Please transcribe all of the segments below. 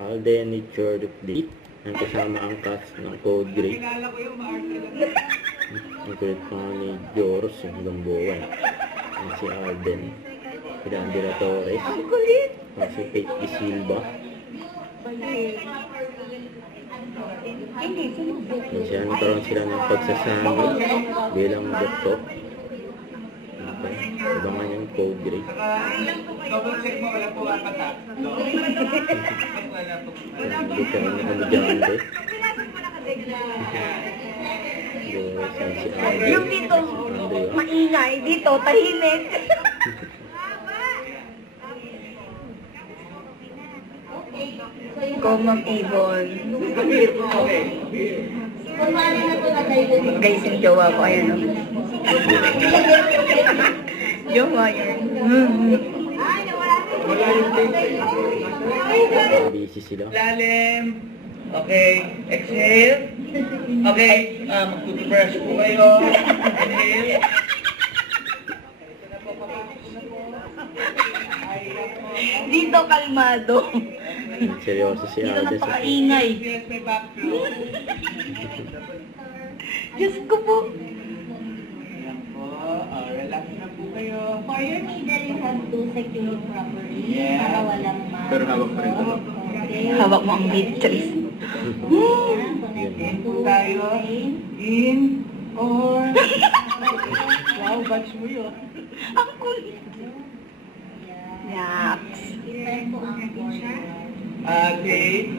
Alden Church Date. Ang kasama ang cast ng Code Grey. Ang kulit pa nga ni Joros yung Gamboa. Ang si Alden. Si Andy La Torres. Ang kulit! Ang si Kate De Silva. Kasi nagkaroon sila ng pagsasama bilang doktor. Abangan yung Code Grey. Double check mo, wala po apat ha? Wala po. Hindi ka rin nakamudyante. Joros ang si Andy. Yung dito, maingay. Dito, tahimik. Common Ibon. Guys, yung jowa ko, ayan o. Jowa yun. Busy sila. Lalim. Okay. Exhale. Okay. Mag-toothbrush po kayo. Inhale. Dito, kalmado. Seryoso si Dito Alden. napakaingay. Yes, may back flow. Diyos ko po. Ayan po. Relax na po kayo. For your needle, you have to secure it properly Yeah. para walang Pero hawak pa rin ito. Okay. Hawak mo ang beatrice. Ayan, connected to Tayo. brain. In. Or. Wow, batch mo yun. Ang kulit. Yaks. I-turn po ang border. Okay.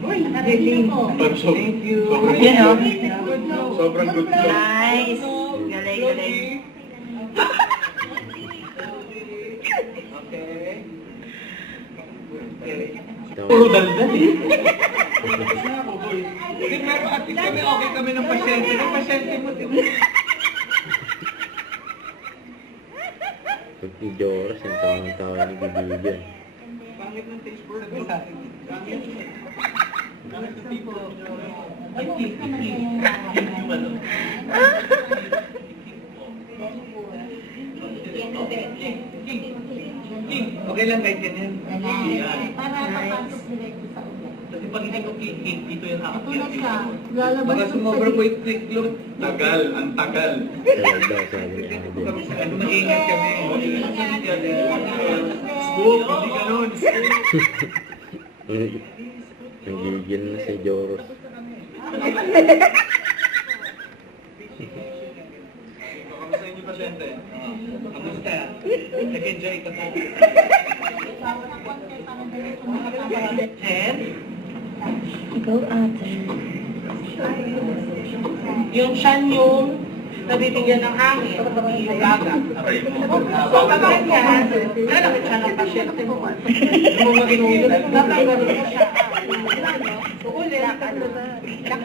Uy, nakarating po. Thank you. Yan o. Sobrang good job. Nice. Galing, galing. Okay. Puro daldal eh. Hindi, pero at least kami okay kami ng pasyente. Yung pasyente mo, di ba? Pag ni Joros, yung tawang-tawa ni Bibigyan. Pangit ng taste board ko sa akin. Pangit. Pangit ng tipo. Ay, okay lang kahit ganyan. Para papasok diretso sa ulo. Kasi pag hindi ko king, dito yung hakap. Ito na siya. Lalabas Baka po sumobra sa po yung quick look. Tagal, ang tagal. Tagal daw, sabi ni Alden. Ano, maingat kami. Scoop, hindi ganun. Nagigil na si Joros. Kamusta yung pasyente? Kamusta? Nag-enjoy ka po. Jen? Go ate. Yung siyan yung nabibigyan ng hangin, yung baga. So kapag yan, lalakit siya ng pasyente mo. Yung mga ginulo, dapat gano'n siya. So ulit,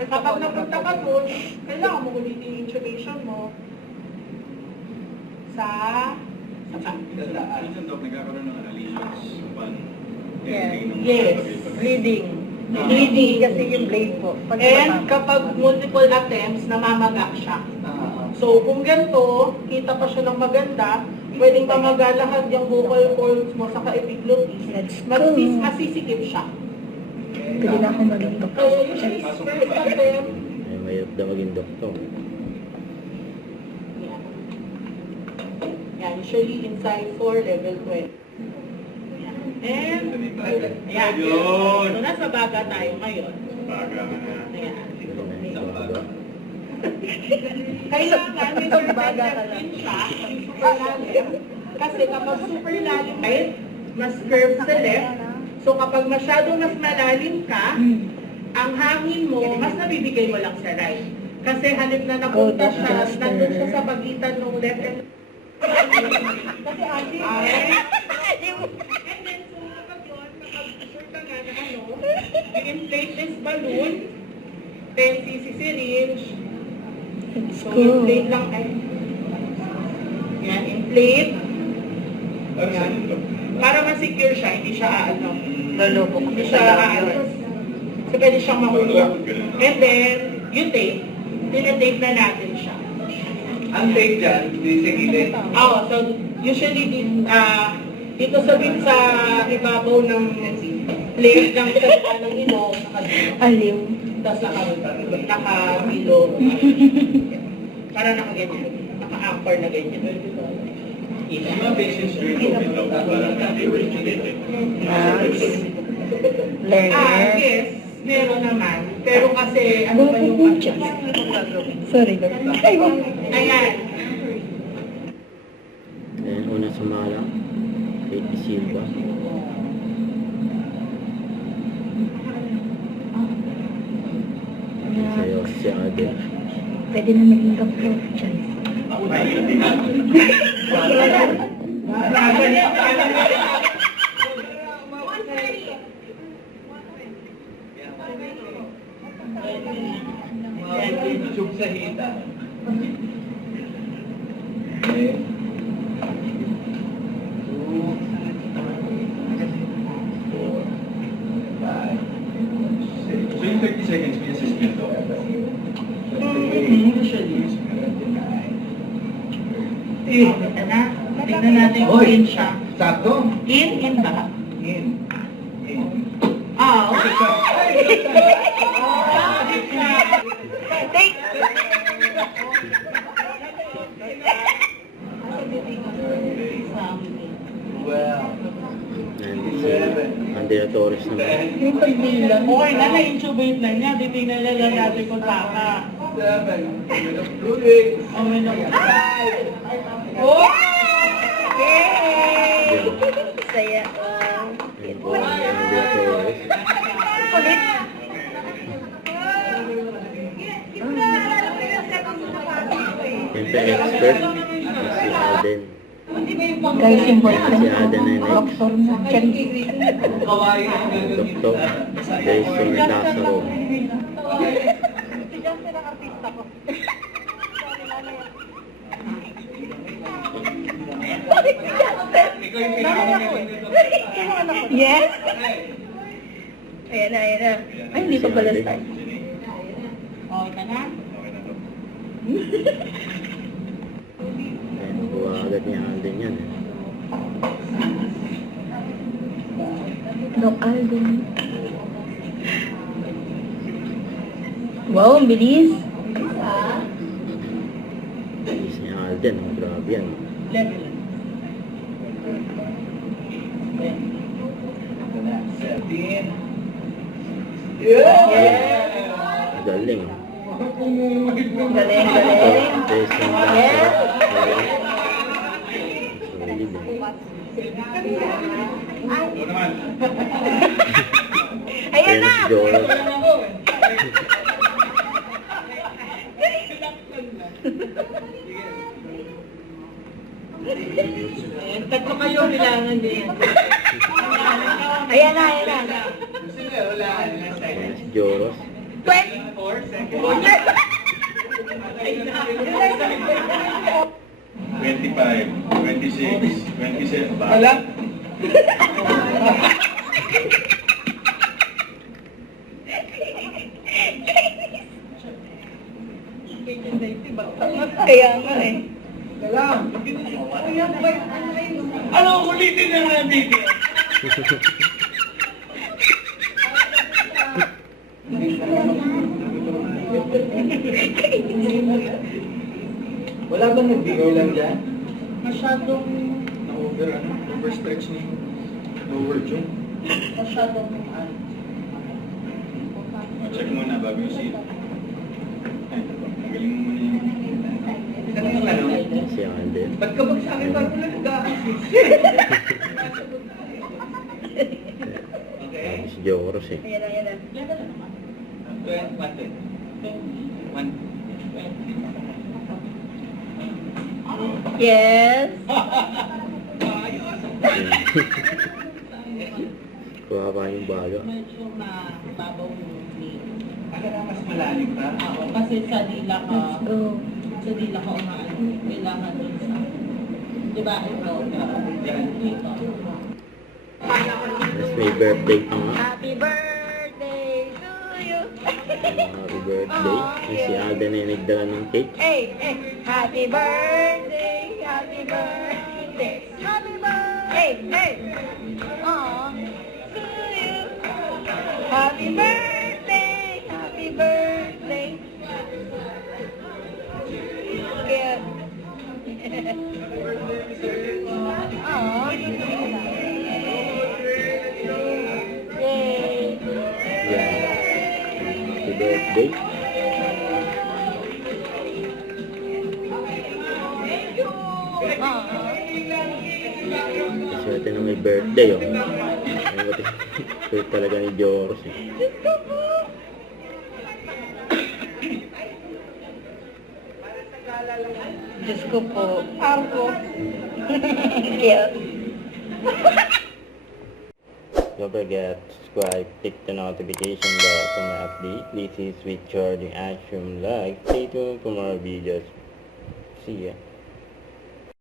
kapag napunta ka doon, kailangan mo ulitin yung intubation mo sa Nagkakaroon ng lesions upon yes, bleeding. Bleeding kasi yung blade po. And kapag multiple attempts, namamaga siya. So, kung ganito, kita pa siya ng maganda, pwedeng mamaga lahat yung vocal cords mo sa epiglottis. Masisikip siya. Pwede na ako maging doktor. So, yung first attempt, Ay, mahirap daw maging doktor. yan, usually inside 4, level 12. And, ayan. Yun. So, nasa baga tayo ngayon. baga na. Ayan. Pero may baga. Kailangan may certain depth din siya, super lalim. Kasi kapag super lalim right, mas curve sa left. So kapag masyadong mas malalim ka, ang hangin mo, mas nabibigay mo lang sa right. Kasi halip na napunta siya, nandun siya sa pagitan ng left and kasi ate, and then so kapag yun, kapag sure ka nga na ano, i-inflate this balloon, 10cc syringe, so inflate lang ay, yan, inflate, yan, para ma-secure siya, hindi siya ano, Lolo po hindi kasi siya sa ano, lobby. so pwede siyang mahulog. And then, yung tape, tinatape na natin siya. Ang tape dyan, hindi sa gilid. Oh, so usually dito sa ibabaw ng Plate lang sa ng ilong, Aliw. tapos nakabilo. Para nakaganyan. Naka-anchor na ganyan. Yung mga patients during COVID daw, parang they were intubated. Nice. Learner. Yes, meron naman. Pero kasi, ano ba yung Sorry. Ay, Ayan. Ayan, una sumala. Katie Silva. Sa'yo si Aden. pwede na maging doctor dyan. Chuk sa hita. So yung 30 seconds, may assessment daw. Ito na. Tignan natin kung in siya. Sakto. In ba? In. Okay. Well. Ayan, si Andrea Torres naman. Yung pagbilang. Okay na, na-intubate na niya. Titignan na lang natin kung tama. 7. Including. Oh, may nang... Oh! Ayan. Saya. Ayan po ang Andrea Torres. Ulit. Ayan pa expert. Si Aden. Guys, yung boyfriend Si Aden ay doctor na. Charis. Kawaii ang gagawin. Dr. Jason Lazaro. Ikaw yung pinakagaling nito. Yes? Ayan na, ayan na. Ay, hindi pa pala start. Okay ka na? Ayan, kuha agad ni Alden yan. Doc Alden. Wow, ang bilis. Bilis ni Alden. Oh, grabe yan. Level. 17. Galing. Galing, galing. Jason Lazaro. Solid eh. Oo naman. Ayan na! James Joel. Tatlo kayo, bilangan din. Ayan na, ayan na. Sila, wala. Ayan, si Joros. 4 seconds. 25, 26, 27. Wala. Kaya nga eh. Kalam. Ano, ulitin na nga dito. Wala bang nagbigay lang dyan? Masyadong, Overstretch ni lower jaw. masyadong, Check muna bago yung seat. Ay, magaling mo muna yung... Ano yung ano? Si Alden. Ba't ka sa akin parang nag-a-assist? Ayan, si Joros eh. Ayan na, ayan na. 1. Yes. Ayan. Kuha pa yung bago. medyo mababaw yung knee. Akala mas malalim pa? Oo, kasi sa dila ka, Let's go. sa dila ka umaano, kailangan dun sa, di ba, ito, Yan. dito. Tapos may birthday pa nga. Happy birthday to you. Happy birthday. Yung si Alden ay nagdala ng cake. Hey, hey. Happy birthday. Happy birthday. Happy birthday. Hey, hey. Aw. To you. Happy birthday! Happy birthday! Cute. Aww. Yay! Yan. Happy birthday. Aww. Swerte na may birthday, oh. Ang buti. Sweet talaga ni Joros, eh. Diyos ko po. Arko. Cute. Don't forget to subscribe, click the notification bell for my update. This is with Charging Action Live. Stay tuned for more videos. See ya.